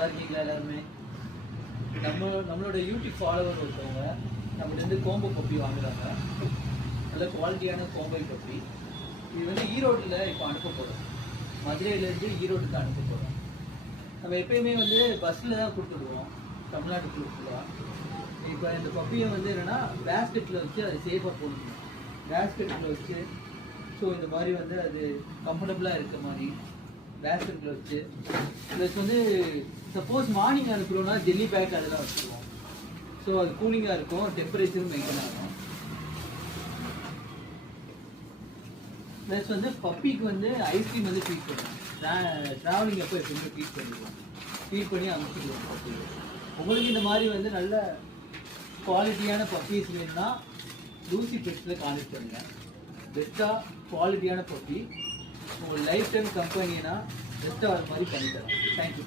நல்லா இருக்கீங்களா எல்லாருமே? நம்மளோட யூடியூப் ஃபாலோவர் ஒருத்தவங்க நம்மகிட்ட கோம்போ பப்பி வாங்குறாங்க. நல்ல குவாலிட்டியான கோம்பை பப்பி. இது வந்து ஈரோட்டில் இப்போ அனுப்ப போகிறோம். மதுரையிலேருந்து ஈரோட்டுக்கு அனுப்ப போகிறோம். நம்ம எப்பயுமே வந்து பஸ்ஸில் தான் கொடுத்துடுவோம், தமிழ்நாட்டுக்குள்ள ஃபுல்லாக. இப்போ இந்த பப்பியை வந்து என்னென்னா பேஸ்கெட்டில் வச்சு அது சேஃபாக போடணும். பேஸ்கெட்டில் வச்சு ஸோ இந்த மாதிரி வந்து அது கம்ஃபர்டபுளாக இருக்க மாதிரி பேஸ்கெட்டில் வச்சு ப்ளஸ் வந்து சப்போஸ் மார்னிங் அனுப்புகிறோன்னா ஜெல்லி பேக் அதெல்லாம் வச்சுருவோம். ஸோ அது கூலிங்காக இருக்கும், டெம்பரேச்சரும் மெயின்டைன் ஆகும். ப்ளஸ் வந்து பப்பிக்கு வந்து ஐஸ்கிரீம் வந்து ஃபீட் பண்ணுவோம். ட்ராவலிங் அப்போ எப்பவுமே ஃபீட் பண்ணிடுவோம், ஃபீட் பண்ணி அனுப்பிச்சிடுவோம் பப்பி. உங்களுக்கு இந்த மாதிரி வந்து நல்ல குவாலிட்டியான பப்பீஸ் வேணும்னா லூசி பெட்ஸில் கான்டெக்ட் பண்ணுங்கள். பெஸ்ட்டாக குவாலிட்டியான பப்பி உங்கள் லைஃப் டைம் கம்பெனினா பெஸ்ட்டாக அது மாதிரி பண்ணித்தரோம். தேங்க்யூ.